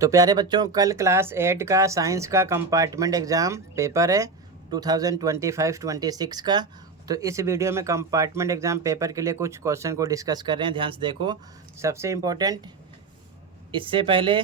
तो प्यारे बच्चों, कल क्लास 8 का साइंस का कंपार्टमेंट एग्ज़ाम पेपर है 2025-26 का। तो इस वीडियो में कंपार्टमेंट एग्ज़ाम पेपर के लिए कुछ क्वेश्चन को डिस्कस कर रहे हैं। ध्यान से देखो। सबसे इम्पोर्टेंट, इससे पहले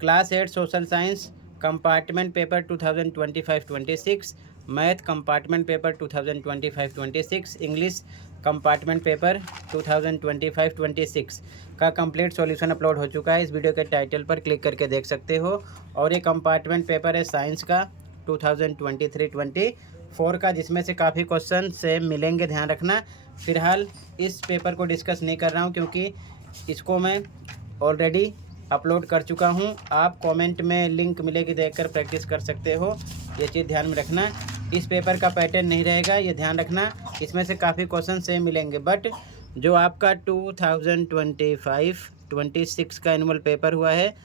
class 8 social science compartment paper 2025-26, math compartment paper 2025-26, English compartment paper 2025-26 का कंप्लीट सॉल्यूशन अपलोड हो चुका है। इस वीडियो के टाइटल पर क्लिक करके देख सकते हो। और ये कंपार्टमेंट पेपर है साइंस का 2023-24 का, जिसमें से काफ़ी क्वेश्चन सेम मिलेंगे, ध्यान रखना। फिलहाल इस पेपर को डिस्कस नहीं कर रहा हूँ क्योंकि इसको मैं ऑलरेडी अपलोड कर चुका हूँ। आप कमेंट में लिंक मिलेगी, देखकर प्रैक्टिस कर सकते हो। ये चीज़ ध्यान में रखना। इस पेपर का पैटर्न नहीं रहेगा, ये ध्यान रखना। इसमें से काफ़ी क्वेश्चन सेम मिलेंगे, बट जो आपका 2025-26 का एनुअल पेपर हुआ है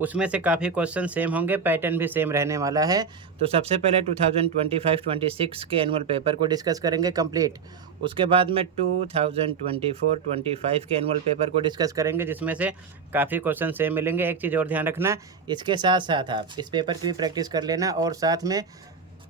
उसमें से काफ़ी क्वेश्चन सेम होंगे, पैटर्न भी सेम रहने वाला है। तो सबसे पहले 2025-26 के एनुअल पेपर को डिस्कस करेंगे कंप्लीट। उसके बाद में 2024-25 के एनुअल पेपर को डिस्कस करेंगे, जिसमें से काफ़ी क्वेश्चन सेम मिलेंगे। एक चीज़ और ध्यान रखना, इसके साथ साथ आप इस पेपर की भी प्रैक्टिस कर लेना और साथ में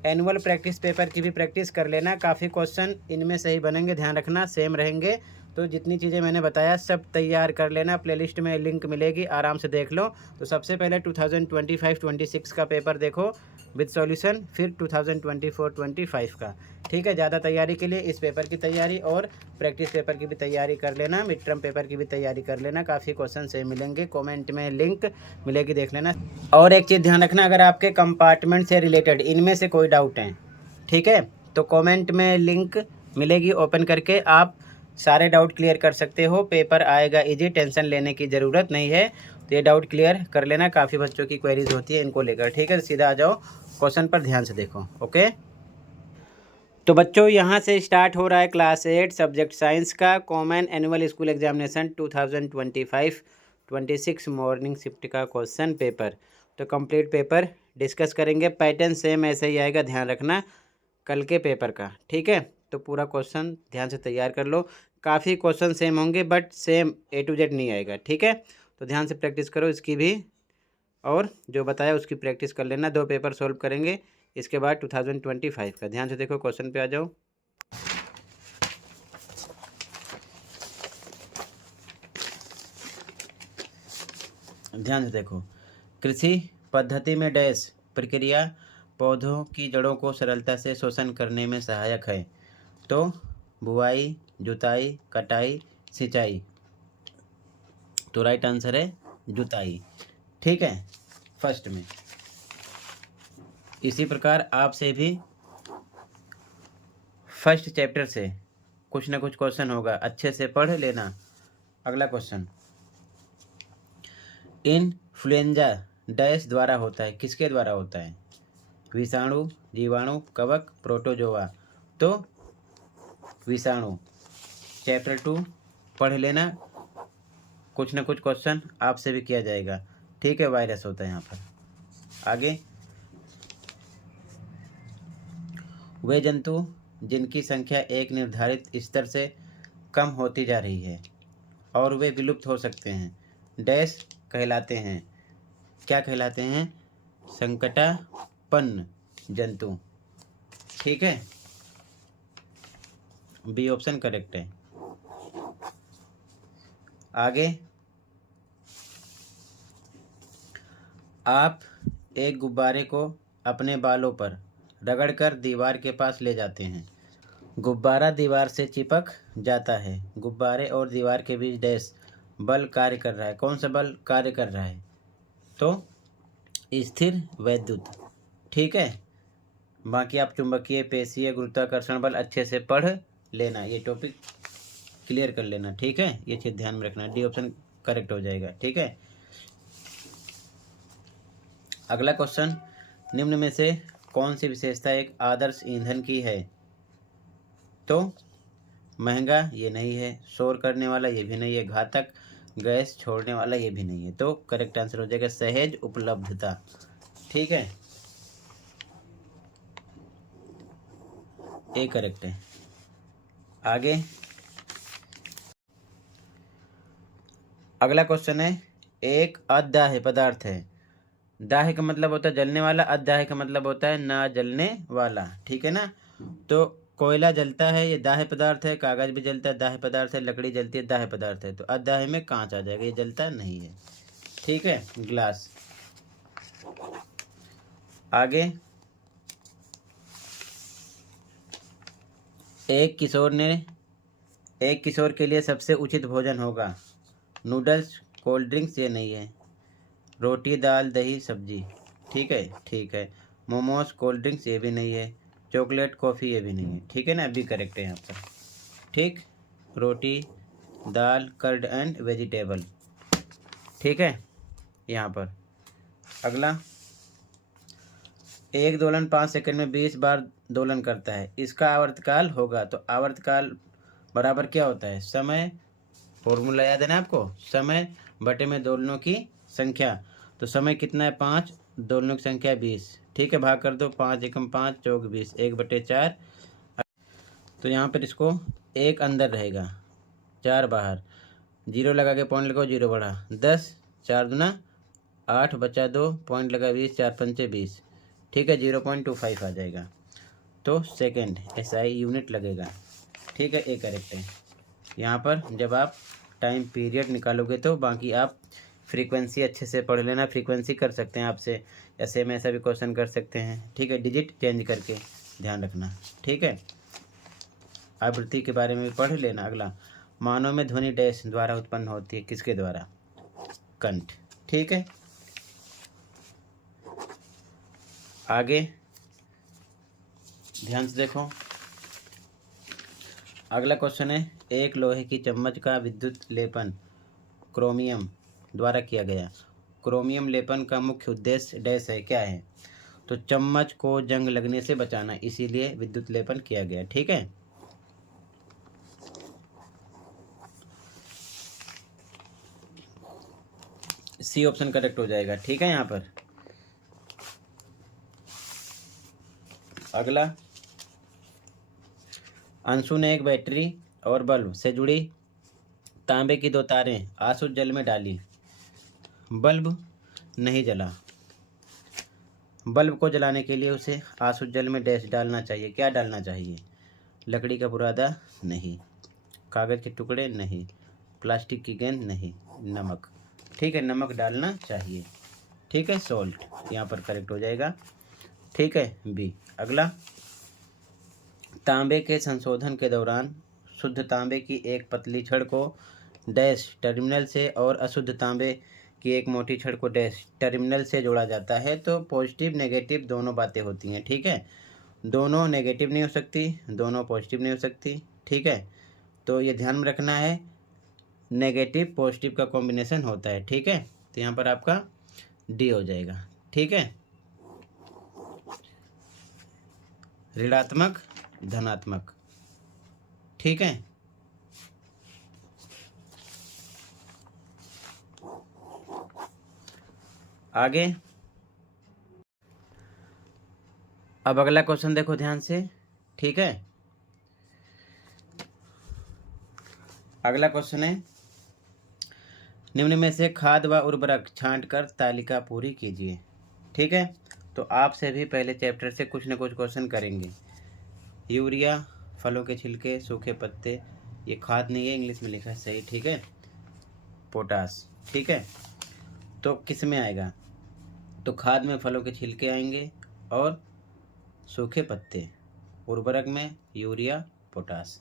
एनुअल प्रैक्टिस पेपर की भी प्रैक्टिस कर लेना। काफ़ी क्वेश्चन इनमें से ही बनेंगे, ध्यान रखना, सेम रहेंगे। तो जितनी चीज़ें मैंने बताया सब तैयार कर लेना। प्लेलिस्ट में लिंक मिलेगी, आराम से देख लो। तो सबसे पहले 2025-26 का पेपर देखो विद सॉल्यूशन, फिर 2024-25 का। ठीक है, ज़्यादा तैयारी के लिए इस पेपर की तैयारी और प्रैक्टिस पेपर की भी तैयारी कर लेना, मिड टर्म पेपर की भी तैयारी कर लेना। काफ़ी क्वेश्चन से मिलेंगे, कमेंट में लिंक मिलेगी, देख लेना। और एक चीज़ ध्यान रखना, अगर आपके कंपार्टमेंट से रिलेटेड इनमें से कोई डाउट है, ठीक है, तो कमेंट में लिंक मिलेगी, ओपन करके आप सारे डाउट क्लियर कर सकते हो। पेपर आएगा इजी, टेंशन लेने की ज़रूरत नहीं है। तो ये डाउट क्लियर कर लेना। काफ़ी बच्चों की क्वेरीज होती है इनको लेकर, ठीक है। सीधा आ जाओ क्वेश्चन पर, ध्यान से देखो। ओके, तो बच्चों यहाँ से स्टार्ट हो रहा है क्लास 8 सब्जेक्ट साइंस का common annual school examination 2025-26 morning shift का क्वेश्चन पेपर। तो कंप्लीट पेपर डिस्कस करेंगे। पैटर्न सेम ऐसे ही आएगा, ध्यान रखना, कल के पेपर का, ठीक है। तो पूरा क्वेश्चन ध्यान से तैयार कर लो। काफ़ी क्वेश्चन सेम होंगे but same A to Z नहीं आएगा, ठीक है। तो ध्यान से प्रैक्टिस करो इसकी भी, और जो बताया उसकी प्रैक्टिस कर लेना। 2 पेपर सॉल्व करेंगे इसके बाद 2025 का। ध्यान से देखो, क्वेश्चन पे आ जाओ। ध्यान से देखो। कृषि पद्धति में डैश प्रक्रिया पौधों की जड़ों को सरलता से शोषण करने में सहायक है। तो बुआई, जुताई, कटाई, सिंचाई। तो राइट आंसर है जुताई, ठीक है, फर्स्ट में। इसी प्रकार आपसे भी फर्स्ट चैप्टर से कुछ ना कुछ क्वेश्चन होगा, अच्छे से पढ़ लेना। अगला क्वेश्चन, इन्फ्लुएंजा डैश द्वारा होता है, किसके द्वारा होता है? विषाणु, जीवाणु, कवक, प्रोटोजोआ। तो विषाणु। चैप्टर 2 पढ़ लेना, कुछ ना कुछ क्वेश्चन आपसे भी किया जाएगा, ठीक है। वायरस होता है यहाँ पर। आगे, वे जंतु जिनकी संख्या एक निर्धारित स्तर से कम होती जा रही है और वे विलुप्त हो सकते हैं, डैश कहलाते हैं। क्या कहलाते हैं? संकटापन्न जंतु, ठीक है। बी ऑप्शन करेक्ट है। आगे, आप एक गुब्बारे को अपने बालों पर रगड़कर दीवार के पास ले जाते हैं। गुब्बारा दीवार से चिपक जाता है। गुब्बारे और दीवार के बीच डैश बल कार्य कर रहा है। कौन सा बल कार्य कर रहा है? तो स्थिर वैद्युत, ठीक है। बाकी आप चुंबकीय, पेशीय, गुरुत्वाकर्षण बल अच्छे से पढ़ लेना, ये टॉपिक क्लियर कर लेना, ठीक है। ये चीज़ ध्यान में रखना, डी ऑप्शन करेक्ट हो जाएगा, ठीक है। अगला क्वेश्चन, निम्न में से कौन सी विशेषता एक आदर्श ईंधन की है? तो महंगा ये नहीं है, शोर करने वाला ये भी नहीं है, घातक गैस छोड़ने वाला ये भी नहीं है। तो करेक्ट आंसर हो जाएगा सहज उपलब्धता, ठीक है। ए करेक्ट है। आगे, अगला क्वेश्चन है, एक अदाह्य पदार्थ है दाह का मतलब होता है जलने वाला, अदाह का मतलब होता है ना जलने वाला, ठीक है ना। तो कोयला जलता है, ये दाह पदार्थ है, कागज भी जलता है, दाह पदार्थ है, लकड़ी जलती है, दाह पदार्थ है, तो अदाह में कांच आ जाएगा, ये जलता नहीं है, ठीक है। ग्लास। आगे, एक किशोर के लिए सबसे उचित भोजन होगा नूडल्स, कोल्ड ड्रिंक्स, ये नहीं है। रोटी, दाल, दही, सब्जी, ठीक है, ठीक है। मोमोज, कोल्ड ड्रिंक्स, ये भी नहीं है। चॉकलेट, कॉफ़ी, ये भी नहीं है, ठीक है ना, अभी करेक्ट है यहाँ पर, ठीक। रोटी, दाल, कर्ड एंड वेजिटेबल, ठीक है यहाँ पर। अगला, एक दोलन 5 सेकंड में 20 बार दोलन करता है, इसका आवर्तकाल होगा, तो आवर्तकाल बराबर क्या होता है, समय, फॉर्मूला याद है ना आपको, समय बटे में दोलनों की संख्या। तो समय कितना है 5, दोलनों की संख्या 20, ठीक है, भाग कर दो, 5 एकम 5 चौक 20, 1/4। तो यहाँ पर इसको एक अंदर रहेगा, 4 बाहर, जीरो लगा के पॉइंट लगाओ, जीरो बढ़ा, 10, 4 दूना 8, बचा 2, पॉइंट लगा 20, 4 पंचे 20, ठीक है, 0.25 आ जाएगा। तो सेकेंड SI यूनिट लगेगा, ठीक है, ए करेक्ट है। यहाँ पर जब आप टाइम पीरियड निकालोगे तो बाकी आप फ्रीक्वेंसी अच्छे से पढ़ लेना, फ्रीक्वेंसी कर सकते हैं आपसे, ऐसे में ऐसा भी क्वेश्चन कर सकते हैं, ठीक है, डिजिट चेंज करके ध्यान रखना, ठीक है। आवृत्ति के बारे में पढ़ लेना। अगला, मानव में ध्वनि डैश द्वारा उत्पन्न होती है, किसके द्वारा, कंठ, ठीक है। आगे ध्यान से देखो, अगला क्वेश्चन है, एक लोहे की चम्मच का विद्युत लेपन क्रोमियम द्वारा किया गया, क्रोमियम लेपन का मुख्य उद्देश्य डैश है, क्या है, तो चम्मच को जंग लगने से बचाना, इसीलिए विद्युत लेपन किया गया, ठीक है। सी ऑप्शन करेक्ट हो जाएगा, ठीक है यहाँ पर। अगला, अंशु ने एक बैटरी और बल्ब से जुड़ी तांबे की 2 तारें आसुत जल में डाली, बल्ब नहीं जला। बल्ब को जलाने के लिए उसे आसुत जल में डैश डालना चाहिए, क्या डालना चाहिए, लकड़ी का बुरादा नहीं, कागज़ के टुकड़े नहीं, प्लास्टिक की गेंद नहीं, नमक, ठीक है, नमक डालना चाहिए, ठीक है, सॉल्ट यहाँ पर करेक्ट हो जाएगा, ठीक है, बी। अगला, तांबे के संशोधन के दौरान शुद्ध तांबे की एक पतली छड़ को डैश टर्मिनल से और अशुद्ध तांबे की एक मोटी छड़ को डैश टर्मिनल से जोड़ा जाता है, तो पॉजिटिव नेगेटिव दोनों बातें होती हैं, ठीक है, दोनों नेगेटिव नहीं हो सकती, दोनों पॉजिटिव नहीं हो सकती, ठीक है। तो ये ध्यान में रखना है, नेगेटिव पॉजिटिव का कॉम्बिनेशन होता है, ठीक है, तो यहाँ पर आपका डी हो जाएगा, ठीक है। ऋणात्मक धनात्मक, ठीक है। आगे, अब अगला क्वेश्चन देखो ध्यान से, ठीक है। अगला क्वेश्चन है, निम्न में से खाद व उर्वरक छांटकर तालिका पूरी कीजिए, ठीक है। तो आपसे भी पहले चैप्टर से कुछ न कुछ क्वेश्चन करेंगे। यूरिया, फलों के छिलके, सूखे पत्ते, ये खाद नहीं है, इंग्लिश में लिखा है सही, ठीक है। पोटास, ठीक है, तो किस में आएगा, तो खाद में फलों के छिलके आएंगे और सूखे पत्ते, उर्वरक में यूरिया, पोटास,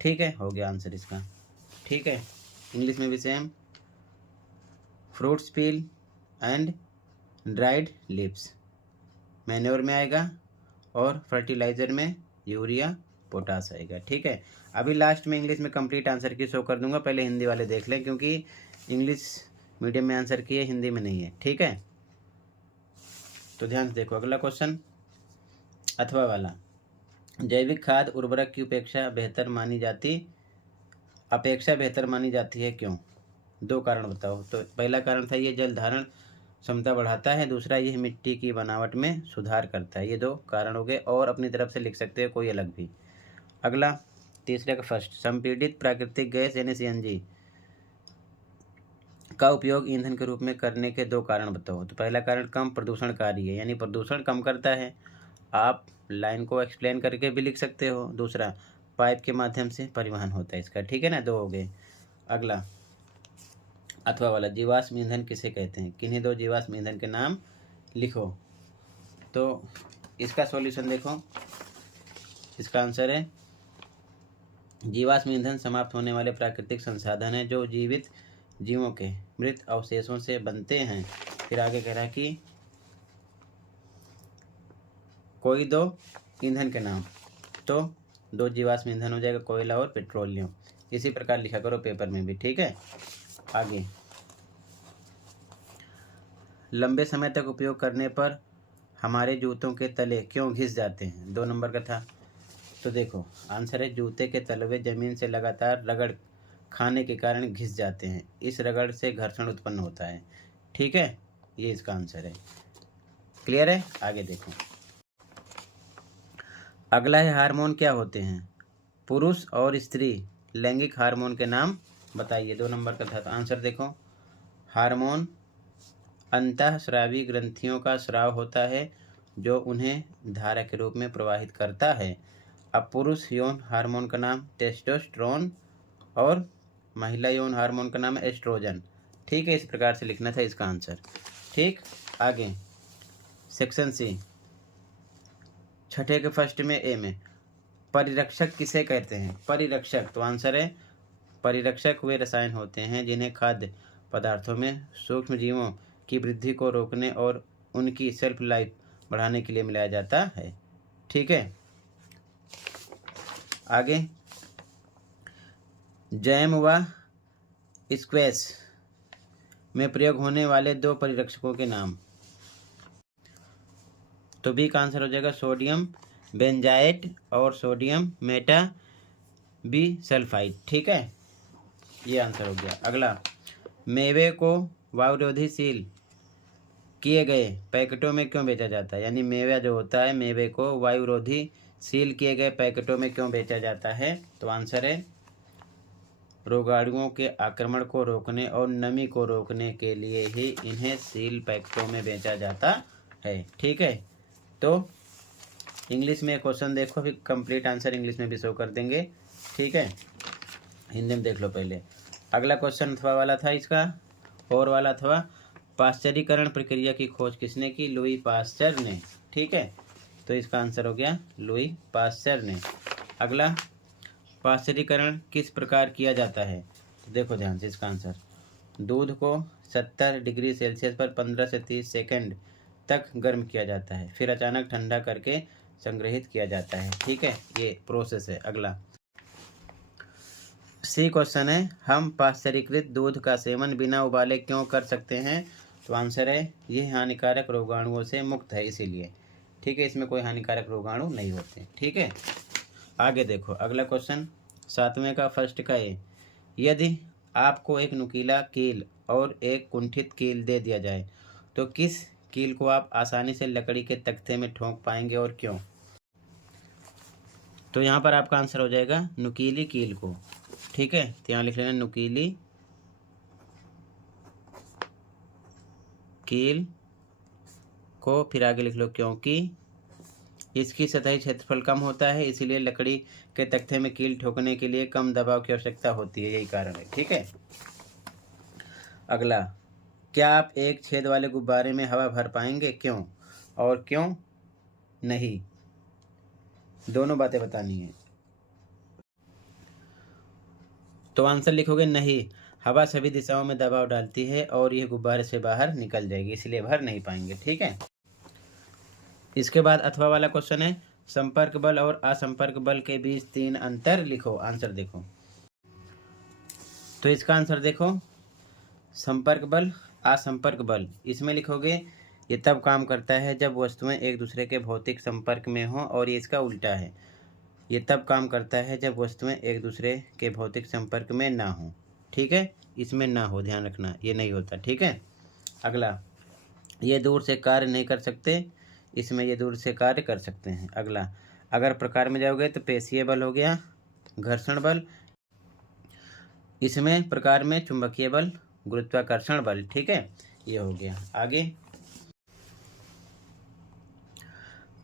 ठीक है, हो गया आंसर इसका, ठीक है। इंग्लिश में भी same, fruits peel and dried lips manure में आएगा और फर्टिलाइज़र में यूरिया, पोटास आएगा, ठीक है। अभी लास्ट में इंग्लिश में कंप्लीट आंसर की शो कर दूंगा, पहले हिंदी वाले देख लें, क्योंकि इंग्लिश मीडियम में आंसर किए, हिंदी में नहीं है, ठीक है। तो ध्यान से देखो, अगला क्वेश्चन अथवा वाला, जैविक खाद उर्वरक की अपेक्षा बेहतर मानी जाती है, क्यों, 2 कारण बताओ। तो पहला कारण था ये जल धारण क्षमता बढ़ाता है, दूसरा यह मिट्टी की बनावट में सुधार करता है, ये 2 कारण हो गए, और अपनी तरफ से लिख सकते हो कोई अलग भी। अगला, तीसरे का फर्स्ट, संपीड़ित प्राकृतिक गैस यानी CNG का उपयोग ईंधन के रूप में करने के दो कारण बताओ। तो पहला कारण कम प्रदूषणकारी है, यानी प्रदूषण कम करता है। आप लाइन को एक्सप्लेन करके भी लिख सकते हो। दूसरा, पाइप के माध्यम से परिवहन होता है इसका, ठीक है ना, दो हो गए। अगला अथवा वाला, जीवाश्म ईंधन किसे कहते हैं, किन्हीं दो जीवाश्म ईंधन के नाम लिखो। तो इसका सॉल्यूशन देखो, इसका आंसर है जीवाश्म ईंधन समाप्त होने वाले प्राकृतिक संसाधन है जो जीवित जीवों के मृत अवशेषों से बनते हैं। फिर आगे कह रहा है कि कोई दो ईंधन के नाम, तो दो जीवाश्म ईंधन हो जाएगा, कोयला और पेट्रोलियम। इसी प्रकार लिखा करो पेपर में भी, ठीक है। आगे, लंबे समय तक उपयोग करने पर हमारे जूतों के तले क्यों घिस जाते हैं, 2 नंबर का था। तो देखो आंसर है, जूते के तलवे जमीन से लगातार रगड़ खाने के कारण घिस जाते हैं। इस रगड़ से घर्षण उत्पन्न होता है, ठीक है, ये इसका आंसर है। क्लियर है। आगे देखो, अगला है हार्मोन क्या होते हैं, पुरुष और स्त्री लैंगिक हार्मोन के नाम बताइए, 2 नंबर का था। तो आंसर देखो, हार्मोन अंतःस्रावी ग्रंथियों का स्राव होता है जो उन्हें धारा के रूप में प्रवाहित करता है। अब पुरुष यौन हार्मोन का नाम टेस्टोस्टेरोन और महिला यौन हार्मोन का नाम एस्ट्रोजन, ठीक है, इस प्रकार से लिखना था इसका आंसर, ठीक। आगे सेक्शन सी, छठे के फर्स्ट में ए में, परिरक्षक किसे कहते हैं, परिरक्षक। तो आंसर है, परिरक्षक वे रसायन होते हैं जिन्हें खाद्य पदार्थों में सूक्ष्म जीवों की वृद्धि को रोकने और उनकी सेल्फ लाइफ बढ़ाने के लिए मिलाया जाता है, ठीक है। आगे, जैम व स्क्वैश में प्रयोग होने वाले दो परिरक्षकों के नाम। तो बी का आंसर हो जाएगा सोडियम बेंजाइट और सोडियम मेटाबिसल्फाइड, ठीक है, ये आंसर हो गया। अगला, मेवे को वायुरोधी सील किए गए पैकेटों में क्यों बेचा जाता है, यानी मेवा जो होता है, मेवे को वायुरोधी सील किए गए पैकेटों में क्यों बेचा जाता है। तो आंसर है, रोगाणुओं के आक्रमण को रोकने और नमी को रोकने के लिए ही इन्हें सील पैकेटों में बेचा जाता है, ठीक है। तो इंग्लिश में क्वेश्चन देखो, अभी कंप्लीट आंसर इंग्लिश में भी शो कर देंगे, ठीक है, हिंदी में देख लो पहले। अगला क्वेश्चन अथवा वाला था इसका, और वाला अथवा, पाश्चरीकरण प्रक्रिया की खोज किसने की, लुई पाश्चर ने, ठीक है, तो इसका आंसर हो गया लुई पाश्चर ने। अगला, पाश्चरीकरण किस प्रकार किया जाता है, तो देखो ध्यान से इसका आंसर, दूध को 70 डिग्री सेल्सियस पर 15 से 30 सेकंड तक गर्म किया जाता है, फिर अचानक ठंडा करके संग्रहित किया जाता है, ठीक है, ये प्रोसेस है। अगला सी क्वेश्चन है, हम पाश्चरीकृत दूध का सेवन बिना उबाले क्यों कर सकते हैं। तो आंसर है, ये हानिकारक रोगाणुओं से मुक्त है इसीलिए, ठीक है, इसमें कोई हानिकारक रोगाणु नहीं होते, ठीक है। आगे देखो अगला क्वेश्चन, 7वें का फर्स्ट का ए, यदि आपको एक नुकीला कील और एक कुंठित कील दे दिया जाए तो किस कील को आप आसानी से लकड़ी के तख्ते में ठोक पाएंगे और क्यों। तो यहाँ पर आपका आंसर हो जाएगा नुकीली कील को, ठीक है, तो यहाँ लिख लेना नुकीली कील को, फिर आगे लिख लो क्योंकि इसकी सतही क्षेत्रफल कम होता है, इसीलिए लकड़ी के तख्ते में कील ठोकने के लिए कम दबाव की आवश्यकता होती है, यही कारण है, ठीक है। अगला, क्या आप एक छेद वाले गुब्बारे में हवा भर पाएंगे, क्यों और क्यों नहीं, दोनों बातें बतानी है। तो आंसर लिखोगे नहीं, हवा सभी दिशाओं में दबाव डालती है और यह गुब्बारे से बाहर निकल जाएगी, इसलिए भर नहीं पाएंगे, ठीक है। इसके बाद अथवा वाला क्वेश्चन है, संपर्क बल और असंपर्क बल के बीच 3 अंतर लिखो। आंसर देखो, तो इसका आंसर देखो, संपर्क बल असंपर्क बल, इसमें लिखोगे ये तब काम करता है जब वस्तुएं एक दूसरे के भौतिक संपर्क में हों, और ये इसका उल्टा है, ये तब काम करता है जब वस्तुएं एक दूसरे के भौतिक संपर्क में ना हों, ठीक है, इसमें ना हो, ध्यान रखना, ये नहीं होता, ठीक है। अगला, ये दूर से कार्य नहीं कर सकते, इसमें ये दूर से कार्य कर सकते हैं। अगला, अगर प्रकार में जाओगे तो पेशीय बल हो गया, घर्षण बल, इसमें प्रकार में चुंबकीय बल गुरुत्वाकर्षण बल। ठीक है, ये हो गया। आगे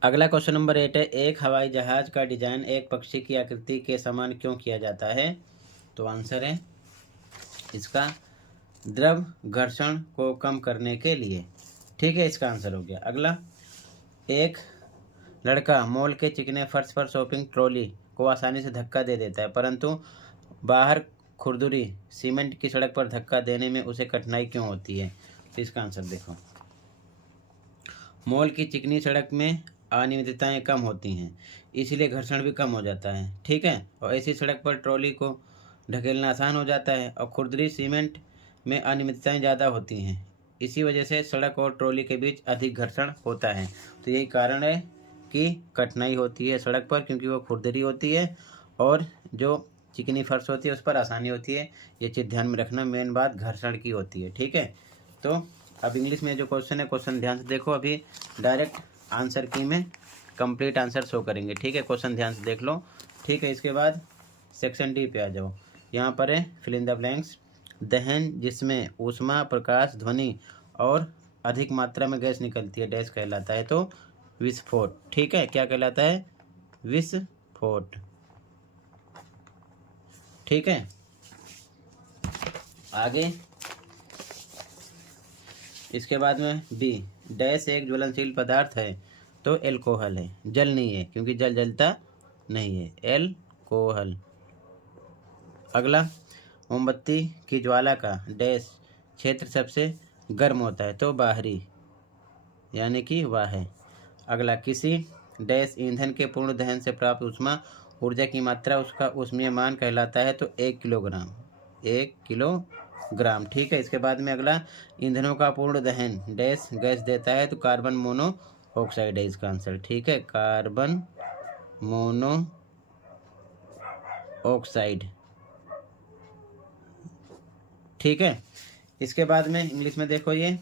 अगला क्वेश्चन नंबर 8 है, एक हवाई जहाज का डिजाइन एक पक्षी की आकृति के समान क्यों किया जाता है? तो आंसर है इसका द्रव घर्षण को कम करने के लिए। ठीक है, इसका आंसर हो गया। अगला, एक लड़का मॉल के चिकने फर्श पर शॉपिंग ट्रॉली को आसानी से धक्का दे देता है, परंतु बाहर खुरदुरी सीमेंट की सड़क पर धक्का देने में उसे कठिनाई क्यों होती है? तो इसका आंसर देखो, मॉल की चिकनी सड़क में अनियमितताएं कम होती हैं, इसलिए घर्षण भी कम हो जाता है। ठीक है, और ऐसी सड़क पर ट्रॉली को ढकेलना आसान हो जाता है, और खुरदरी सीमेंट में अनियमितताएं ज़्यादा होती हैं, इसी वजह से सड़क और ट्रॉली के बीच अधिक घर्षण होता है। तो यही कारण है कि कठिनाई होती है सड़क पर, क्योंकि वो खुरदरी होती है, और जो चिकनी फर्श होती है उस पर आसानी होती है। ये चीज़ ध्यान में रखना, मेन बात घर्षण की होती है। ठीक है, तो अब इंग्लिश में जो क्वेश्चन है, क्वेश्चन ध्यान से देखो। अभी डायरेक्ट आंसर की में कंप्लीट आंसर शो करेंगे। ठीक है, क्वेश्चन ध्यान से देख लो। ठीक है, इसके बाद सेक्शन डी पे आ जाओ। यहाँ पर है फिल इन द ब्लैंक्स। दहन जिसमें ऊष्मा, प्रकाश, ध्वनि और अधिक मात्रा में गैस निकलती है डैश कहलाता है? तो विस्फोट। ठीक है, क्या कहलाता है? विस्फोट। ठीक है, आगे इसके बाद में बी, डैश एक ज्वलनशील पदार्थ है? तो एल्कोहल है। जल नहीं है, क्योंकि जल जलता नहीं है, एल्कोहल। अगला, मोमबत्ती की ज्वाला का डैश क्षेत्र सबसे गर्म होता है? तो बाहरी, यानी कि वह है। अगला, किसी डैश ईंधन के पूर्ण दहन से प्राप्त ऊष्मा ऊर्जा की मात्रा उसका ऊष्मीय मान कहलाता है? तो 1 किलोग्राम। 1 किलोग्राम। ठीक है, इसके बाद में अगला, ईंधनों का पूर्ण दहन डैश गैस देता है? तो कार्बन मोनो ऑक्साइड है इसका आंसर। ठीक है, कार्बन मोनो ऑक्साइड। ठीक है, इसके बाद में इंग्लिश में देखो, ये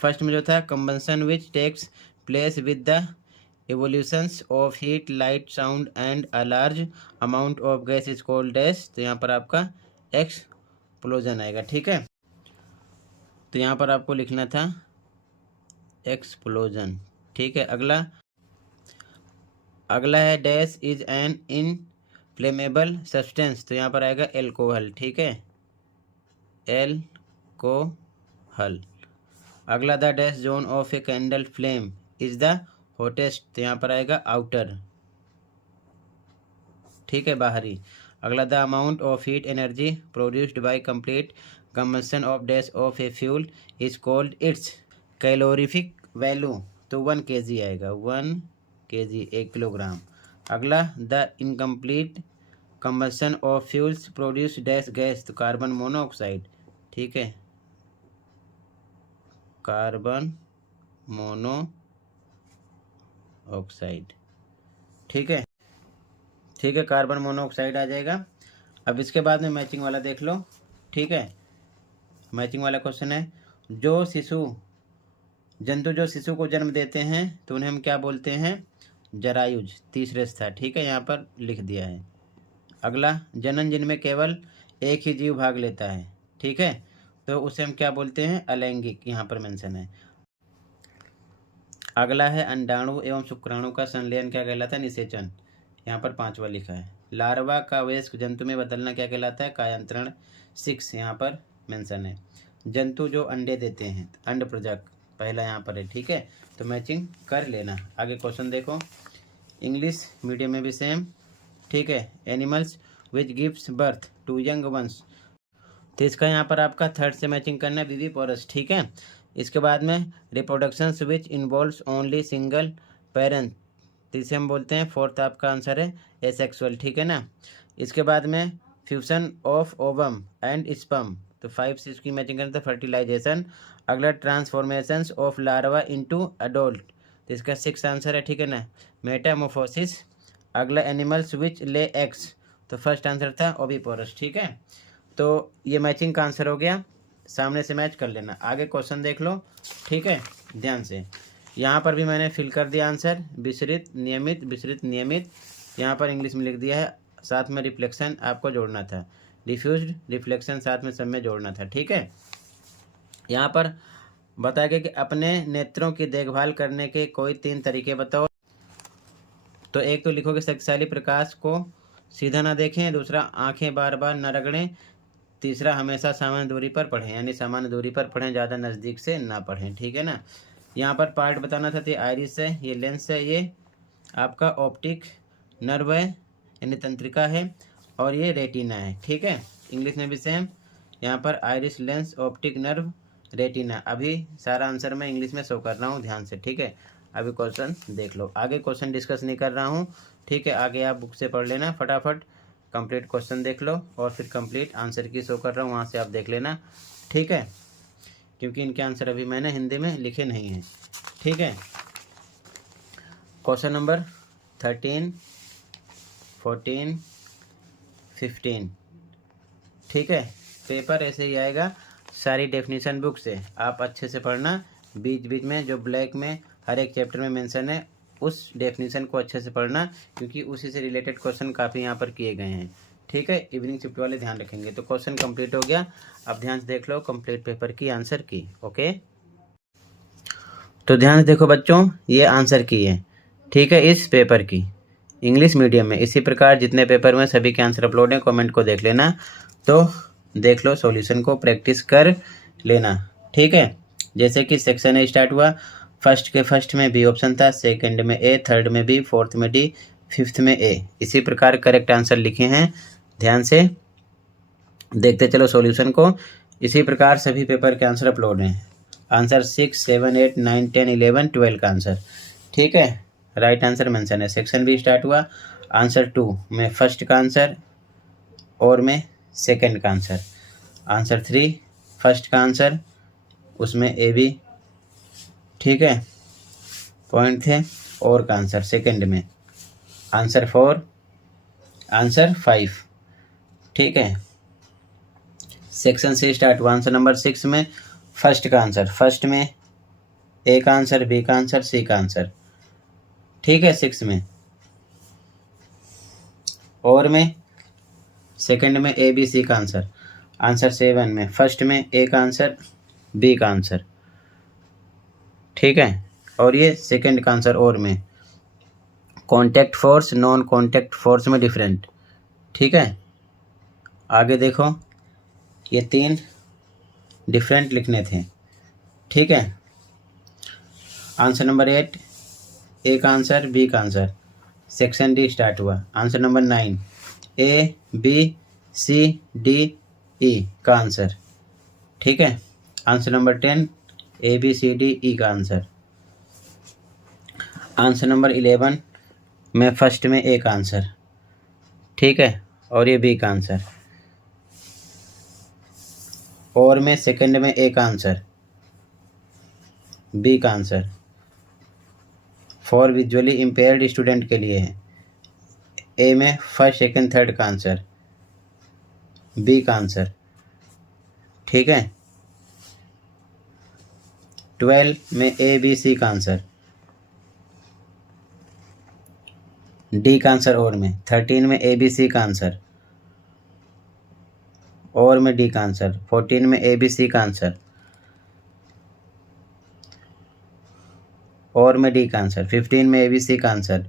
फर्स्ट में जो था, combustion which takes place with the evolutions of heat, light, sound and a large amount of gas is called dash? तो यहाँ पर आपका एक्सप्लोजन आएगा। ठीक है, तो यहाँ पर आपको लिखना था एक्सप्लोजन। ठीक है, अगला है dash is an inflammable substance? तो यहाँ पर आएगा एल्कोहल। ठीक है, एल्कोहल। अगला, the dash zone of a candle flame is the hottest? तो यहाँ पर आएगा आउटर। ठीक है, बाहरी। अगला, the amount of heat energy produced by complete combustion of dash of a fuel is called its calorific value? तो 1 kg आएगा, 1 kg, 1 किलोग्राम। अगला, the incomplete combustion of fuels produce dash gas? तो carbon monoxide. ठीक है, carbon mono oxide. ठीक है, ठीक है, कार्बन मोनोऑक्साइड आ जाएगा। अब इसके बाद में मैचिंग वाला देख लो। ठीक है, मैचिंग वाला क्वेश्चन है, जंतु जो शिशु को जन्म देते हैं तो उन्हें हम क्या बोलते हैं? जरायुज। तीसरे था। ठीक है, यहाँ पर लिख दिया है। अगला, जनन जिनमें केवल एक ही जीव भाग लेता है? ठीक है, तो उसे हम क्या बोलते हैं? अलैंगिक। यहाँ पर मेंशन है। अगला है, अंडाणु एवं शुक्राणु का संलयन क्या कहलाता है? निषेचन। यहाँ पर 5वां लिखा है। लार्वा का वयस्क जंतु में बदलना क्या कहलाता है? कायांतरण। 6 यहाँ पर मेंशन है। जंतु जो अंडे देते हैं, अंड प्रजक, पहला यहाँ पर है। ठीक है, तो मैचिंग कर लेना। आगे क्वेश्चन देखो, इंग्लिश मीडियम में भी सेम। ठीक है, animals which gives birth to young ones? तो इसका यहाँ पर आपका थर्ड से मैचिंग करना है, विविपोरस। ठीक है, इसके बाद में reproduction which involves only single parent, तो इसे हम बोलते हैं फोर्थ, आपका आंसर है एसेक्सुअल। ठीक है ना। इसके बाद में fusion of ovum and sperm, तो 5 से इसकी मैचिंग करते हैं, फर्टिलाइजेशन। अगला, transformation of larva into adult, तो इसका 6 आंसर है। ठीक है ना, मेटामोफोसिस। अगला, एनिमल्स विच ले एग्स, तो फर्स्ट आंसर था ओविपोरस। ठीक है, तो ये मैचिंग का आंसर हो गया, सामने से मैच कर लेना। आगे क्वेश्चन देख लो। ठीक है, ध्यान से, यहाँ पर भी मैंने फिल कर दिया आंसर, विसरित नियमित, विसरित नियमित, यहाँ पर इंग्लिश में लिख दिया है, साथ में रिफ्लेक्शन आपको जोड़ना था, डिफ्यूज्ड रिफ्लेक्शन साथ में सब में जोड़ना था। ठीक है, यहाँ पर बताया गया कि अपने नेत्रों की देखभाल करने के कोई 3 तरीके बताओ। तो एक तो लिखोगे शक्तिशाली प्रकाश को सीधा ना देखें, दूसरा आंखें बार बार न रगड़ें, तीसरा हमेशा सामान्य दूरी पर पढ़ें, यानी सामान्य दूरी पर पढ़ें, ज़्यादा नज़दीक से ना पढ़ें। ठीक है ना। यहाँ पर पार्ट बताना था, तो ये आइरिस है, ये लेंस है, ये आपका ऑप्टिक नर्व है यानी तंत्रिका है, और ये रेटिना है। ठीक है, इंग्लिश में भी सेम, यहाँ पर iris, lens, optic nerve, retina. अभी सारा आंसर मैं इंग्लिश में शो कर रहा हूँ, ध्यान से। ठीक है, अभी क्वेश्चन देख लो, आगे क्वेश्चन डिस्कस नहीं कर रहा हूँ। ठीक है, आगे आप बुक से पढ़ लेना फटाफट, कंप्लीट क्वेश्चन देख लो, और फिर कंप्लीट आंसर की शो कर रहा हूँ, वहाँ से आप देख लेना। ठीक है, क्योंकि इनके आंसर अभी मैंने हिंदी में लिखे नहीं हैं। ठीक है, क्वेश्चन नंबर 13, 14, 15। ठीक है, पेपर ऐसे ही आएगा, सारी डेफिनेशन बुक से आप अच्छे से पढ़ना, बीच बीच में जो ब्लैक में हर एक चैप्टर में मेंशन है उस डेफिनेशन को अच्छे से पढ़ना, क्योंकि उसी से रिलेटेड क्वेश्चन काफ़ी यहाँ पर किए गए हैं। ठीक है, इवनिंग शिफ्ट वाले ध्यान रखेंगे। तो क्वेश्चन कंप्लीट हो गया, अब ध्यान से देख लो कंप्लीट पेपर की आंसर की। ओके, तो ध्यान से देखो बच्चों, ये आंसर की है। ठीक है, इस पेपर की इंग्लिश मीडियम में। इसी प्रकार जितने पेपर में सभी के आंसर अपलोड हैं, कमेंट को देख लेना, तो देख लो सॉल्यूशन को प्रैक्टिस कर लेना। ठीक है, जैसे कि सेक्शन ए स्टार्ट हुआ, फर्स्ट के फर्स्ट में बी ऑप्शन था, सेकंड में ए, थर्ड में बी, फोर्थ में डी, फिफ्थ में ए। इसी प्रकार करेक्ट आंसर लिखे हैं, ध्यान से देखते चलो सॉल्यूशन को। इसी प्रकार सभी पेपर के आंसर अपलोड हैं, आंसर 6, 7, 8, 9, 10, 11, 12 का आंसर। ठीक है, राइट आंसर मेंशन है। सेक्शन बी स्टार्ट हुआ, आंसर 2 में फर्स्ट का आंसर और में सेकंड का आंसर, आंसर 3 फर्स्ट का आंसर, उसमें ए बी। ठीक है, पॉइंट थे, और का आंसर सेकंड में, आंसर 4, आंसर 5। ठीक है, सेक्शन से स्टार्ट हुआ, आंसर नंबर 6 में फर्स्ट का आंसर, फर्स्ट में ए का आंसर, बी का आंसर, सी का आंसर। ठीक है, 6 में, और में सेकंड में ए बी सी का आंसर, आंसर 7 में फर्स्ट में ए का आंसर, बी का आंसर। ठीक है, और ये सेकंड का आंसर, और में contact force, non contact force में डिफरेंट। ठीक है, आगे देखो, ये 3 डिफरेंट लिखने थे। ठीक है, आंसर नंबर 8 ए का आंसर, बी का आंसर। सेक्शन डी स्टार्ट हुआ, answer number 9 A B C D E का आंसर। ठीक है, answer number 10 A B C D E का आंसर। आंसर नंबर 11 में फर्स्ट में ए का आंसर। ठीक है, और ये बी का आंसर, और में सेकंड में ए का आंसर, बी का answer. For visually impaired student के लिए है, ए में फर्स्ट सेकंड थर्ड का आंसर, बी का आंसर। ठीक है, 12 में ए बी सी का आंसर, डी का आंसर, और में 13 में ए बी सी का आंसर, और में डी का आंसर। 14 में ए बी सी का आंसर, और में डी का आंसर। 15 में ए बी सी का आंसर,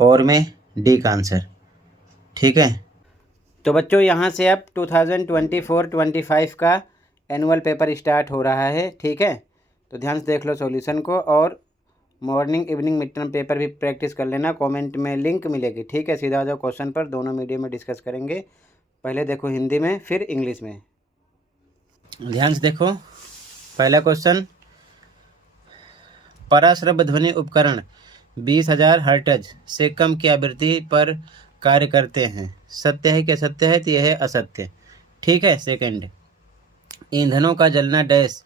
और में डी का आंसर। ठीक है, तो बच्चों यहाँ से अब 2024-25 का एनुअल पेपर स्टार्ट हो रहा है। ठीक है, तो ध्यान से देख लो सॉल्यूशन को, और morning evening mid term paper भी प्रैक्टिस कर लेना, कमेंट में लिंक मिलेगी। ठीक है, सीधा आ जाओ क्वेश्चन पर, दोनों मीडियम में डिस्कस करेंगे। पहले देखो हिंदी में, फिर इंग्लिश में। ध्यान से देखो, पहला क्वेश्चन, पराश्रव्य ध्वनि उपकरण 20,000 हर्ट्ज से कम की आवृत्ति पर कार्य करते हैं, सत्य है क्या सत्य है? तो यह है असत्य। ठीक है, सेकंड, ईंधनों का जलना डैश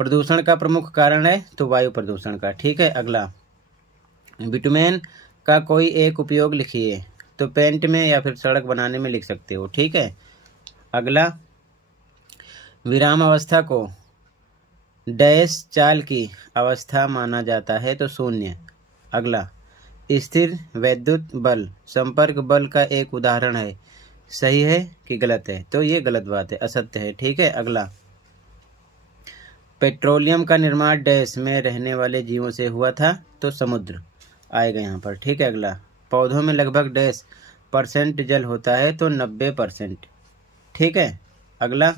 प्रदूषण का प्रमुख कारण है, तो वायु प्रदूषण का। ठीक है, अगला, बिटुमेन का कोई एक उपयोग लिखिए, तो पेंट में या फिर सड़क बनाने में लिख सकते हो। ठीक है, अगला, विराम अवस्था को डैश चाल की अवस्था माना जाता है, तो शून्य। अगला, स्थिर वैद्युत बल संपर्क बल का एक उदाहरण है, सही है कि गलत है? तो ये गलत बात है, असत्य है। ठीक है, अगला, पेट्रोलियम का निर्माण डैश में रहने वाले जीवों से हुआ था, तो समुद्र आएगा यहाँ पर। ठीक है, अगला, पौधों में लगभग डैश % जल होता है, तो 90%। ठीक है, अगला,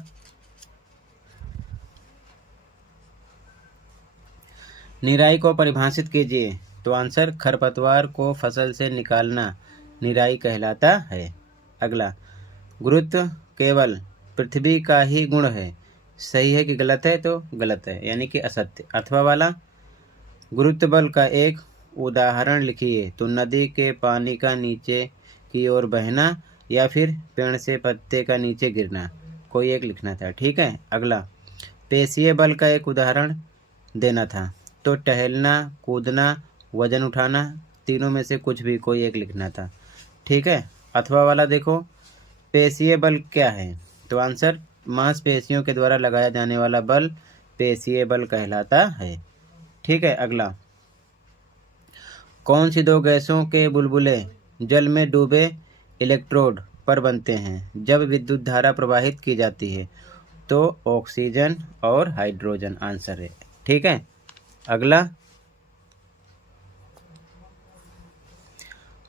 निराई को परिभाषित कीजिए, तो आंसर, खरपतवार को फसल से निकालना निराई कहलाता है। अगला, गुरुत्व केवल पृथ्वी का ही गुण है, सही है कि गलत है? तो गलत है, यानी कि असत्य। अथवा वाला, गुरुत्व बल का एक उदाहरण लिखिए, तो नदी के पानी का नीचे की ओर बहना या फिर पेड़ से पत्ते का नीचे गिरना, कोई एक लिखना था। ठीक है, अगला, पेशीय बल का एक उदाहरण देना था, तो टहलना, कूदना, वजन उठाना, तीनों में से कुछ भी कोई एक लिखना था। ठीक है, अथवा वाला देखो, पेशीय बल क्या है? तो आंसर, मांसपेशियों के द्वारा लगाया जाने वाला बल पेशीय बल कहलाता है। ठीक है, अगला, कौन सी दो गैसों के बुलबुले जल में डूबे इलेक्ट्रोड पर बनते हैं जब विद्युत धारा प्रवाहित की जाती है? तो ऑक्सीजन और हाइड्रोजन आंसर है। ठीक है, अगला,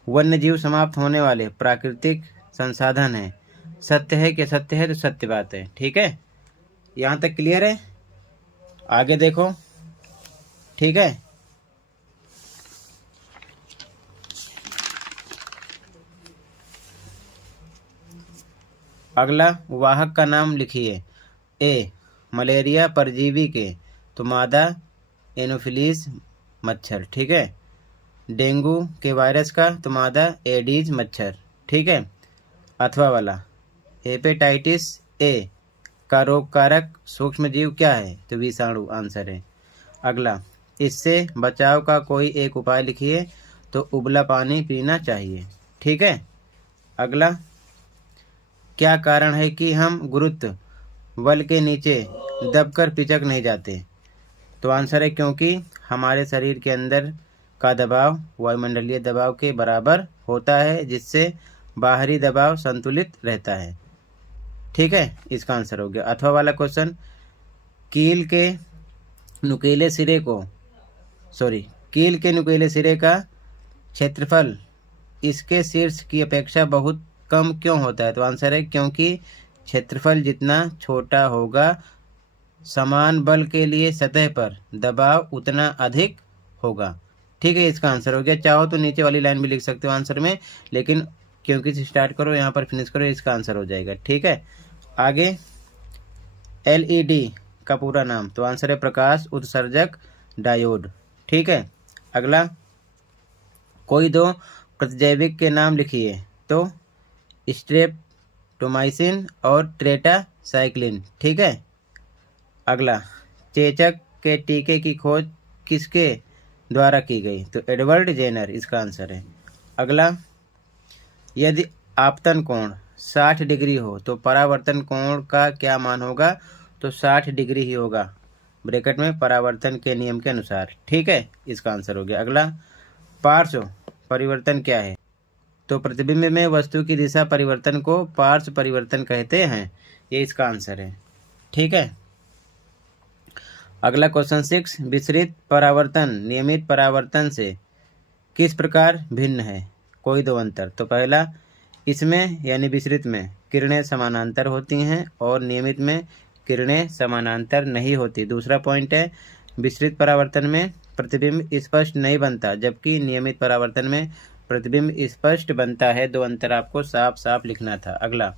वन्य जीव समाप्त होने वाले प्राकृतिक संसाधन है, सत्य है कि असत्य है? तो सत्य बात है। ठीक है, यहाँ तक क्लियर है? आगे देखो। ठीक है, अगला, वाहक का नाम लिखिए। ए, मलेरिया परजीवी के, तो मादा एनोफिलीज मच्छर। ठीक है, डेंगू के वायरस का, तो मादा एडीज मच्छर। ठीक है, अथवा वाला, हेपेटाइटिस ए का रोग कारक सूक्ष्म जीव क्या है? तो विषाणु आंसर है। अगला, इससे बचाव का कोई एक उपाय लिखिए, तो उबला पानी पीना चाहिए। ठीक है, अगला, क्या कारण है कि हम गुरुत्व बल के नीचे दबकर पिचक नहीं जाते? तो आंसर है, क्योंकि हमारे शरीर के अंदर का दबाव वायुमंडलीय दबाव के बराबर होता है, जिससे बाहरी दबाव संतुलित रहता है। ठीक है, इसका आंसर हो गया। अथवा वाला क्वेश्चन, कील के नुकीले सिरे का क्षेत्रफल इसके शीर्ष की अपेक्षा बहुत कम क्यों होता है? तो आंसर है, क्योंकि क्षेत्रफल जितना छोटा होगा, समान बल के लिए सतह पर दबाव उतना अधिक होगा। ठीक है, इसका आंसर हो गया। चाहो तो नीचे वाली लाइन भी लिख सकते हो आंसर में, लेकिन क्योंकि स्टार्ट करो यहाँ पर फिनिश करो, इसका आंसर हो जाएगा। ठीक है, आगे, LED का पूरा नाम, तो आंसर है प्रकाश उत्सर्जक डायोड। ठीक है, अगला, कोई दो प्रतिजैविक के नाम लिखिए, तो स्ट्रेप्टोमाइसिन और टेट्रासाइक्लिन। ठीक है, अगला, चेचक के टीके की खोज किसके द्वारा की गई? तो एडवर्ड जेनर इसका आंसर है। अगला, यदि आपतन कोण 60 डिग्री हो तो परावर्तन कोण का क्या मान होगा? तो 60 डिग्री ही होगा, ब्रैकेट में परावर्तन के नियम के अनुसार। ठीक है, इसका आंसर हो गया। अगला, पार्श्व परिवर्तन क्या है? तो प्रतिबिंब में वस्तु की दिशा परिवर्तन को पार्श्व परिवर्तन कहते हैं, ये इसका आंसर है। ठीक है, अगला क्वेश्चन 6, विसरित परावर्तन नियमित परावर्तन से किस प्रकार भिन्न है? कोई दो अंतर। तो पहला, इसमें यानी विसरित में किरणें समानांतर होती हैं और नियमित में किरणें समानांतर नहीं होती। दूसरा पॉइंट है, विसरित परावर्तन में प्रतिबिंब स्पष्ट नहीं बनता, जबकि नियमित परावर्तन में प्रतिबिंब स्पष्ट बनता है। दो अंतर आपको साफ साफ लिखना था। अगला,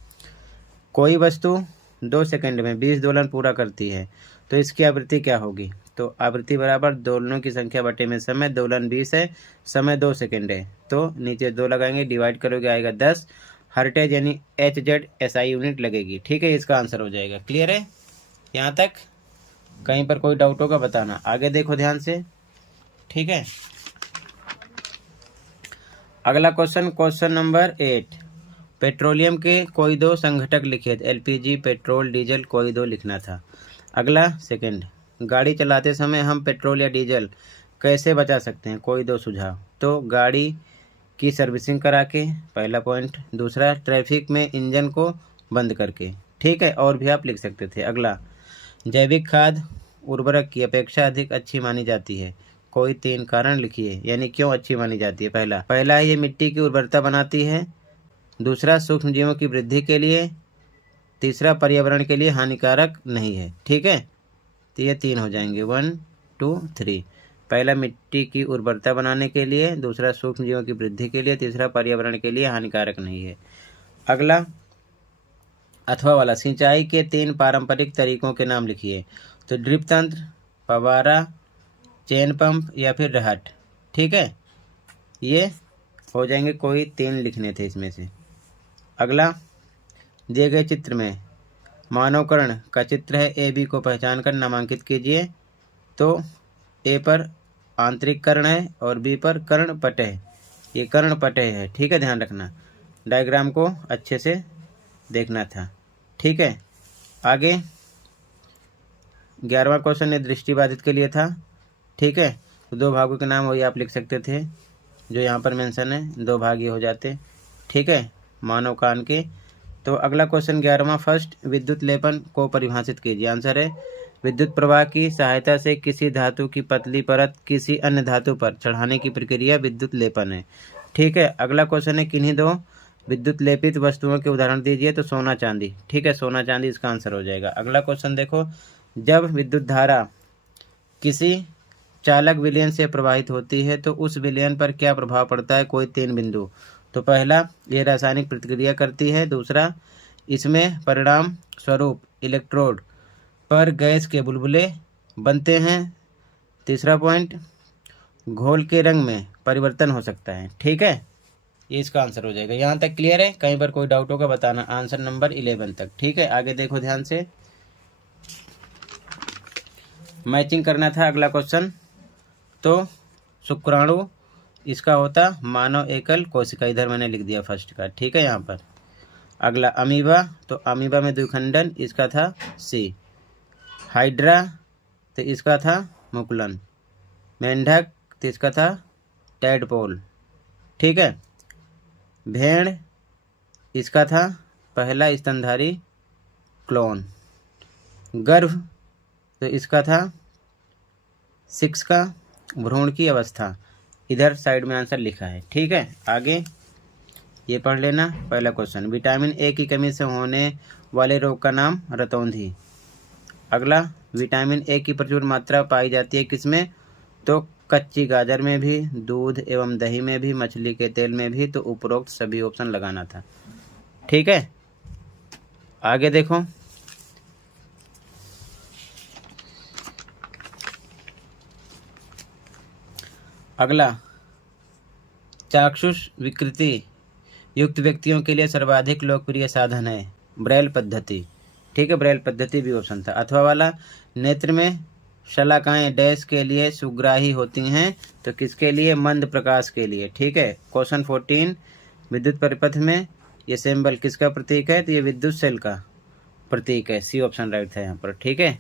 कोई वस्तु 2 सेकंड में 20 दोलन पूरा करती है, तो इसकी आवृत्ति क्या होगी? तो आवृत्ति बराबर दोलनों की संख्या बटे में समय, दोलन 20 है, समय 2 सेकंड है, तो नीचे 2 लगाएंगे, डिवाइड करोगे आएगा 10, हर्टेज यानी HZ/SI यूनिट लगेगी। ठीक है, इसका आंसर हो जाएगा। क्लियर है यहाँ तक? कहीं पर कोई डाउट होगा बताना। आगे देखो ध्यान से। ठीक है, अगला क्वेश्चन नंबर 8, पेट्रोलियम के कोई दो संघटक लिखे थे। LPG, पेट्रोल, डीजल, कोई दो लिखना था। अगला सेकंड, गाड़ी चलाते समय हम पेट्रोल या डीजल कैसे बचा सकते हैं? कोई दो सुझाव। तो गाड़ी की सर्विसिंग करा के, पहला पॉइंट। दूसरा, ट्रैफिक में इंजन को बंद करके। ठीक है, और भी आप लिख सकते थे। अगला, जैविक खाद उर्वरक की अपेक्षा अधिक अच्छी मानी जाती है। कोई 3 कारण लिखिए, यानी क्यों अच्छी मानी जाती है। पहला ये मिट्टी की उर्वरता बनाती है। दूसरा, सूक्ष्म जीवों की वृद्धि के लिए। तीसरा, पर्यावरण के लिए हानिकारक नहीं है। ठीक है, तो ये 3 हो जाएंगे, 1 2 3। पहला, मिट्टी की उर्वरता बनाने के लिए। दूसरा, सूक्ष्म जीवों की वृद्धि के लिए। तीसरा, पर्यावरण के लिए हानिकारक नहीं है। अगला, अथवा वाला, सिंचाई के 3 पारंपरिक तरीकों के नाम लिखिए। तो ड्रिप तंत्र, फव्वारा, चेन पंप या फिर रहट। ठीक है, ये हो जाएंगे, कोई 3 लिखने थे इसमें से। अगला, दिए गए चित्र में मानव कर्ण का चित्र है। ए बी को पहचान कर नामांकित कीजिए। तो ए पर आंतरिक कर्ण है और बी पर कर्णपटह है। ये कर्णपटह है। ठीक है, ध्यान रखना, डायग्राम को अच्छे से देखना था। ठीक है, आगे 11वां क्वेश्चन ये दृष्टिबाधित के लिए था। ठीक है, तो 2 भागों के नाम वही आप लिख सकते थे जो यहाँ पर मेंशन है, 2 भाग ये हो जाते। ठीक है, मानव कान के। तो अगला क्वेश्चन 11वां, फर्स्ट, विद्युत लेपन को परिभाषित कीजिए। आंसर है, विद्युत प्रवाह की सहायता से किसी धातु की पतली परत किसी अन्य धातु पर चढ़ाने की प्रक्रिया विद्युत लेपन है। ठीक है, अगला क्वेश्चन है, किन्हीं 2 विद्युत लेपित वस्तुओं के उदाहरण दीजिए। तो सोना चांदी। ठीक है, सोना चांदी इसका आंसर हो जाएगा। अगला क्वेश्चन देखो, जब विद्युत धारा किसी चालक विलयन से प्रवाहित होती है तो उस विलयन पर क्या प्रभाव पड़ता है। कोई 3 बिंदु। तो पहला, ये रासायनिक प्रतिक्रिया करती है। दूसरा, इसमें परिणाम स्वरूप इलेक्ट्रोड पर गैस के बुलबुले बनते हैं। तीसरा पॉइंट, घोल के रंग में परिवर्तन हो सकता है। ठीक है, ये इसका आंसर हो जाएगा। यहाँ तक क्लियर है? कहीं पर कोई डाउट होगा बताना। आंसर नंबर 11 तक। ठीक है, आगे देखो ध्यान से, मैचिंग करना था अगला क्वेश्चन। तो शुक्राणु इसका होता मानव एकल कोशिका, इधर मैंने लिख दिया फर्स्ट का। ठीक है, यहाँ पर। अगला, अमीबा, तो अमीबा में द्विखंडन, इसका था सी। हाइड्रा, तो इसका था मुकुलन। मेंढक, तो इसका था टैडपोल। ठीक है, भेड़, इसका था पहला स्तनधारी क्लोन। गर्भ, तो इसका था 6 का भ्रूण की अवस्था। इधर साइड में आंसर लिखा है। ठीक है, आगे ये पढ़ लेना। पहला क्वेश्चन, विटामिन ए की कमी से होने वाले रोग का नाम रतौंधी। अगला, विटामिन ए की प्रचुर मात्रा पाई जाती है किसमें। तो कच्ची गाजर में भी, दूध एवं दही में भी, मछली के तेल में भी। तो उपरोक्त सभी ऑप्शन लगाना था। ठीक है, आगे देखो, अगला, चाक्षुष विकृति युक्त व्यक्तियों के लिए सर्वाधिक लोकप्रिय साधन है ब्रेल पद्धति। ठीक है, ब्रेल पद्धति भी ऑप्शन था। अथवा वाला, नेत्र में शलाकाएं डैश के लिए सुग्राही होती हैं। तो किसके लिए? मंद प्रकाश के लिए। ठीक है, क्वेश्चन 14, विद्युत परिपथ में ये सिंबल किसका प्रतीक है। तो ये विद्युत सेल का प्रतीक है। सी ऑप्शन राइट था यहाँ पर। ठीक है,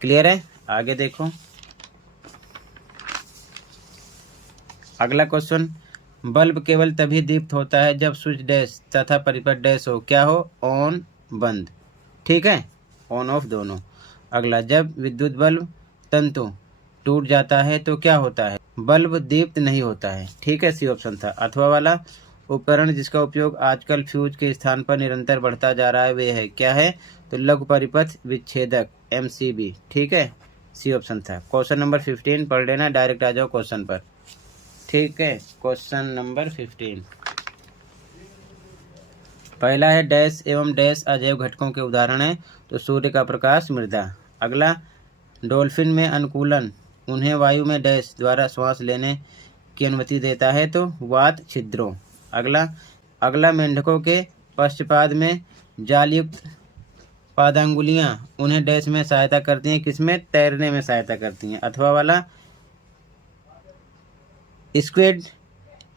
क्लियर है? आगे देखो, अगला क्वेश्चन, बल्ब केवल तभी दीप्त होता है जब स्विच डैश तथा परिपथ डैश हो। क्या हो? ऑन, बंद। ठीक है, ऑन ऑफ दोनों। अगला, जब विद्युत बल्ब तंतु टूट जाता है तो क्या होता है? बल्ब दीप्त नहीं होता है। ठीक है, सी ऑप्शन था। अथवा वाला, उपकरण जिसका उपयोग आजकल फ्यूज के स्थान पर निरंतर बढ़ता जा रहा है वे है, क्या है? तो लघु परिपथ विच्छेदक, MCB। ठीक है, सी ऑप्शन था। क्वेश्चन नंबर 15 पढ़ लेना, डायरेक्ट आ जाओ क्वेश्चन पर। ठीक है, क्वेश्चन नंबर 15, पहला है, डैश एवं डैश अजैव घटकों के उदाहरण है। तो सूर्य का प्रकाश, मृदा। अगला, डॉल्फिन में अनुकूलन उन्हें वायु में डैश द्वारा श्वास लेने की अनुमति देता है। तो वात छिद्रों। अगला, मेंढकों के पश्चपाद में जालयुक्त पादांगुलियां उन्हें डैश में सहायता करती हैं, किसमें? तैरने में सहायता करती हैं। अथवा वाला, स्क्विड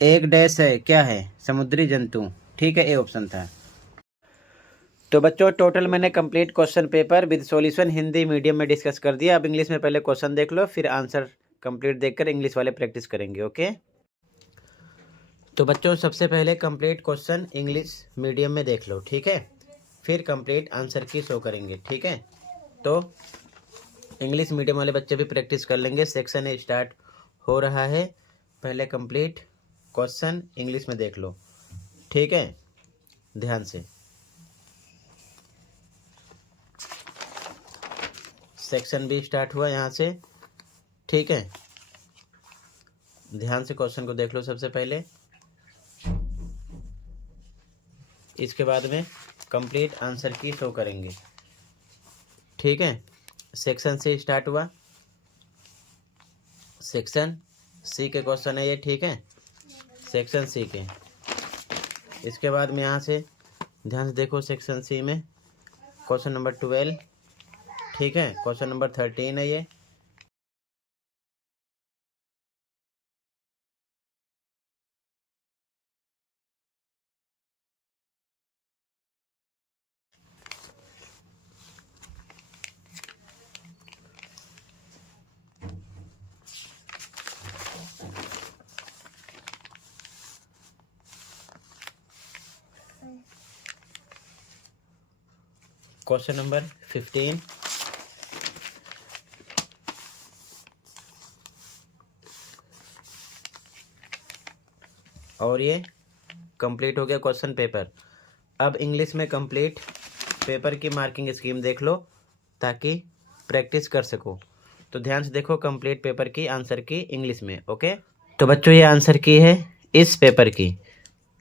एक डैश है, क्या है? समुद्री जंतु। ठीक है, ए ऑप्शन था। तो बच्चों, टोटल मैंने complete question paper with solution Hindi medium में डिस्कस कर दिया। अब इंग्लिश में पहले क्वेश्चन देख लो, फिर आंसर कंप्लीट देखकर इंग्लिश वाले प्रैक्टिस करेंगे। ओके, तो बच्चों सबसे पहले कंप्लीट क्वेश्चन इंग्लिश मीडियम में देख लो, ठीक है। फिर कंप्लीट आंसर की शो करेंगे, ठीक है। तो इंग्लिश मीडियम वाले बच्चे भी प्रैक्टिस कर लेंगे। सेक्शन स्टार्ट हो रहा है। पहले कंप्लीट क्वेश्चन इंग्लिश में देख लो, ठीक है, ध्यान से। सेक्शन भी स्टार्ट हुआ यहाँ से, ठीक है। ध्यान से क्वेश्चन को देख लो सबसे पहले, इसके बाद में कंप्लीट आंसर की शो करेंगे, ठीक है। सेक्शन से स्टार्ट हुआ, सेक्शन सी के क्वेश्चन है ये, ठीक है, सेक्शन सी के। इसके बाद में यहाँ से ध्यान से देखो, सेक्शन सी में क्वेश्चन नंबर 12, ठीक है, क्वेश्चन नंबर 13 है ये। क्वेश्चन नंबर 15, और ये कंप्लीट हो गया क्वेश्चन पेपर। अब इंग्लिश में कंप्लीट पेपर की मार्किंग स्कीम देख लो ताकि प्रैक्टिस कर सको। तो ध्यान से देखो कंप्लीट पेपर की आंसर की इंग्लिश में, ओके। तो बच्चों ये आंसर की है इस पेपर की,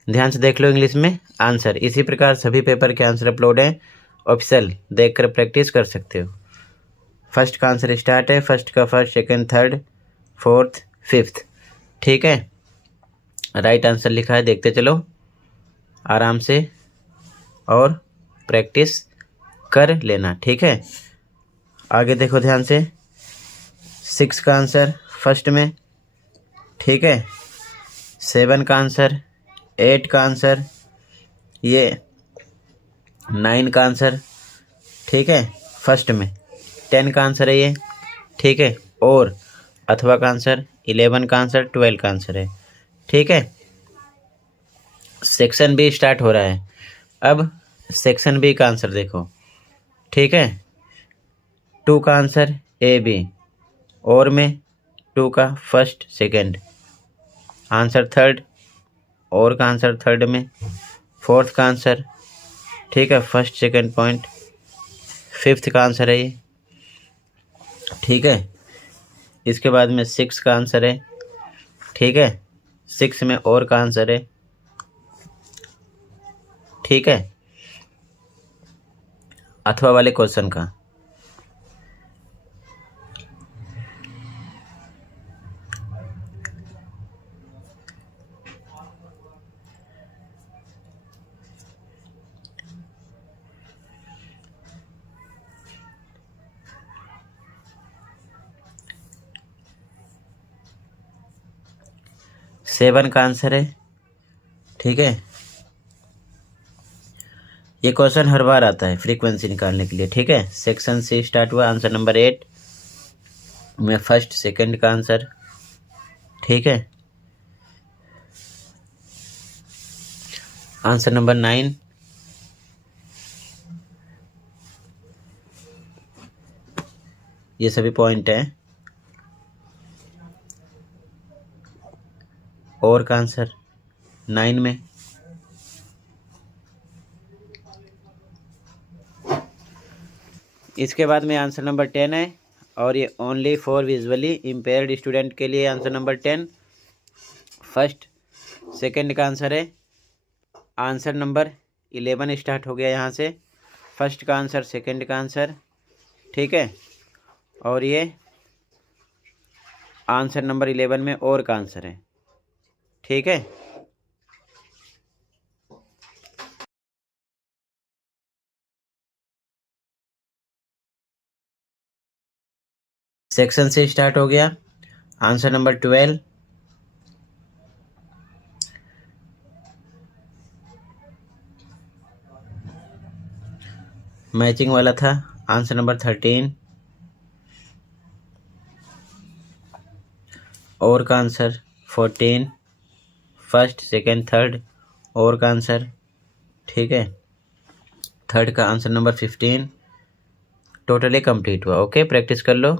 ध्यान से देख लो इंग्लिश में आंसर। इसी प्रकार सभी पेपर के आंसर अपलोड हैं ऑफिशियल, देखकर प्रैक्टिस कर सकते हो। फर्स्ट का आंसर स्टार्ट है, फर्स्ट का first, second, third, fourth, fifth, ठीक है। राइट आंसर लिखा है, देखते चलो आराम से और प्रैक्टिस कर लेना, ठीक है। आगे देखो ध्यान से, 6 का आंसर फर्स्ट में, ठीक है, 7 का आंसर, 8 का आंसर, ये 9 का आंसर, ठीक है, फर्स्ट में, 10 का आंसर है ये, ठीक है, और अथवा का आंसर, 11 का आंसर, 12 का आंसर है, ठीक है। सेक्शन बी स्टार्ट हो रहा है। अब सेक्शन बी का आंसर देखो, ठीक है, 2 का आंसर ए बी, और में 2 का फर्स्ट, सेकंड, आंसर थर्ड, और का आंसर थर्ड में, फोर्थ का आंसर, ठीक है, फर्स्ट सेकंड पॉइंट, फिफ्थ का आंसर है ये, ठीक है। इसके बाद में 6 का आंसर है, ठीक है, 6 में और का आंसर है, ठीक है, अथवा वाले क्वेश्चन का। सेवन का आंसर है, ठीक है। ये क्वेश्चन हर बार आता है फ्रीक्वेंसी निकालने के लिए, ठीक है। सेक्शन से स्टार्ट हुआ, आंसर नंबर 8 में फर्स्ट सेकंड का आंसर, ठीक है। आंसर नंबर 9, ये सभी पॉइंट हैं, और का आंसर 9 में, इसके बाद में आंसर नंबर 10 है, और ये only for visually impaired student के लिए आंसर नंबर 10 फर्स्ट सेकंड का आंसर है। आंसर नंबर 11 स्टार्ट हो गया यहाँ से, फर्स्ट का आंसर, सेकंड का आंसर, ठीक है, और ये आंसर नंबर 11 में और का आंसर है, ठीक है। सेक्शन से स्टार्ट हो गया, आंसर नंबर 12, मैचिंग वाला था, आंसर नंबर 13, और का आंसर 14, फर्स्ट, सेकेंड, थर्ड और का आंसर, ठीक है। थर्ड का आंसर नंबर 15 टोटली कंप्लीट हुआ। ओके, प्रैक्टिस कर लो।